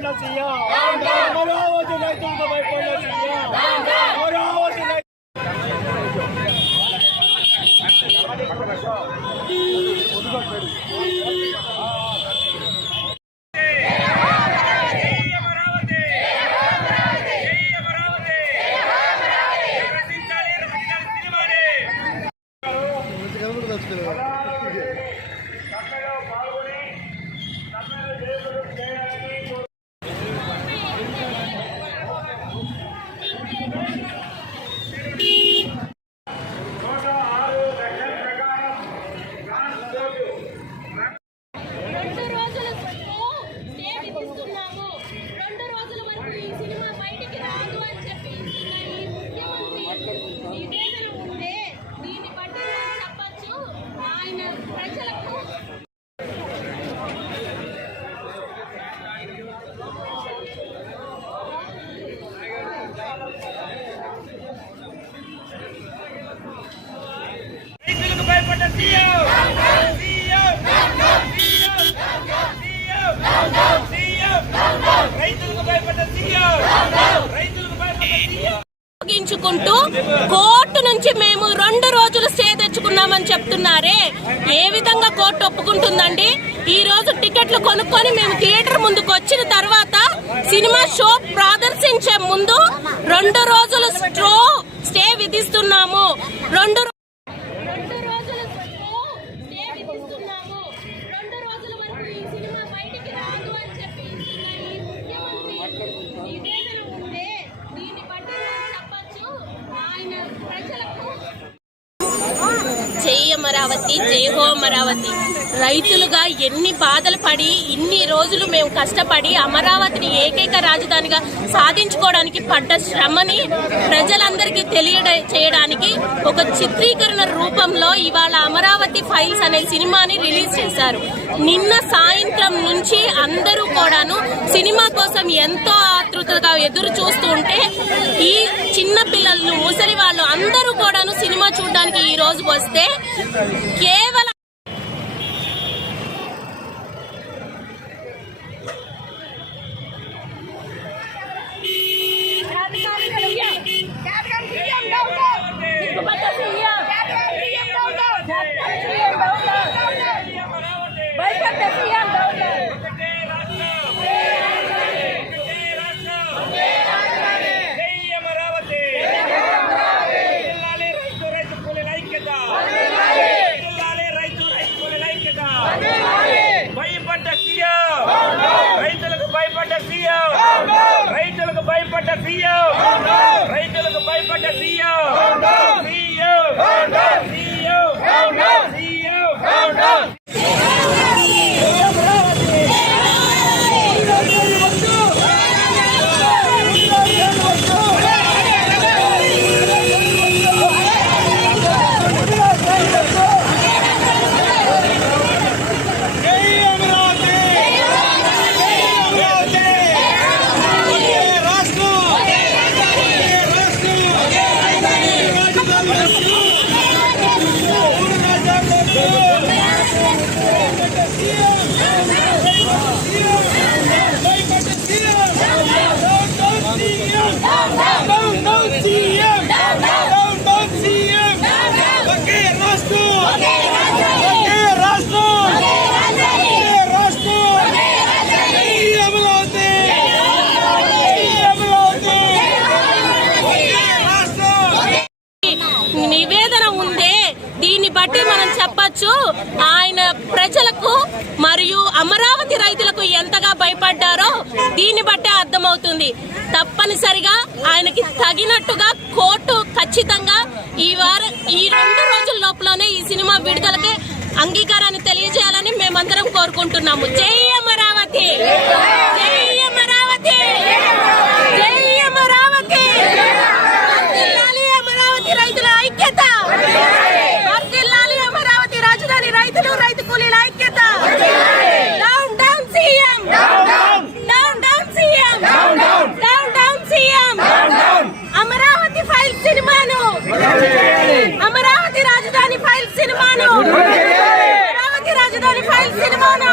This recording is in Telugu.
భయపడిన సీఎం. అమరావతి రైతులకు భయపడిన సీఎం. అమరావతి రై- రెండు రోజుల వరకు స్టే విధిస్తున్నాము రెండు రోజుల వరకు ఈ సినిమా బయటికి రాదు అని చెప్పి ఇస్తున్న ఈ ముఖ్యమంత్రి నివేదన ఉంటే దీన్ని బట్టి మనం చెప్పచ్చు ఆయన ప్రజలకు రైతులకు భయపడ్డ CM CM CM CM CM రైతులకు భయపడ్డ సీఎం రైతులకు భయపడ్డ సీఎం ఉపయోగించుకుంటూ కోర్టు నుంచి మేము రెండు రోజులు స్టే తెచ్చుకున్నామని చెప్తున్నారే. ఏ విధంగా కోర్టు ఒప్పుకుంటుందండి? ఈ రోజు టికెట్లు కొనుక్కొని మేము థియేటర్ ముందుకు వచ్చిన తర్వాత సినిమా షో ప్రదర్శించే ముందు రెండు రోజులు స్ట్రో స్టే విధిస్తున్నాము. రెండు రెండు రోజుల వరకు స్టే విధిస్తున్నాము రెండు రోజుల వరకు ఈ సినిమా బయటికి రాదు అని చెప్పి ఇస్తున్న ఈ ముఖ్యమంత్రి నివేదన ఉంటే దీన్ని బట్టి మనం చెప్పచ్చు ఆయన ప్రజలకు జై అమరావతి జై హో అమరావతి. రైతులుగా ఎన్ని బాధలు పడి ఇన్ని రోజులు మేము కష్టపడి అమరావతిని ఏకైక రాజధానిగా సాధించుకోవడానికి పడ్డ శ్రమని ప్రజలందరికీ తెలియ చేయడానికి ఒక చిత్రీకరణ రూపంలో ఇవాళ అమరావతి ఫైల్స్ అనే సినిమాని రిలీజ్ చేశారు. నిన్న సాయంత్రం నుంచి అందరూ కూడాను సినిమా కోసం ఎంతో ఆతృతగా ఎదురు చూస్తూ ఉంటే ఈ చిన్న పిల్లలు ముసలి వాళ్ళు అందరూ కూడాను సినిమా చూడడానికి ఈ రోజు వస్తే కే Let's go! ఉందే దీన్ని బట్టి మనం చెప్పచ్చు ఆయన ప్రజలకు మరియు అమరావతి రైతులకు ఎంతగా భయపడ్డారో దీన్ని బట్టే అర్థమవుతుంది. తప్పనిసరిగా ఆయనకి తగినట్టుగా కోర్టు ఖచ్చితంగా ఈ వారం ఈ రెండు రోజుల లోపలనే ఈ సినిమా విడుదలకి అంగీకారాన్ని తెలియజేయాలని మేమందరం కోరుకుంటున్నాము. జై జై అమరావతి రాజధాని ఫైల్ సినిమాను. అమరావతి రాజధాని ఫైల్ సినిమాను.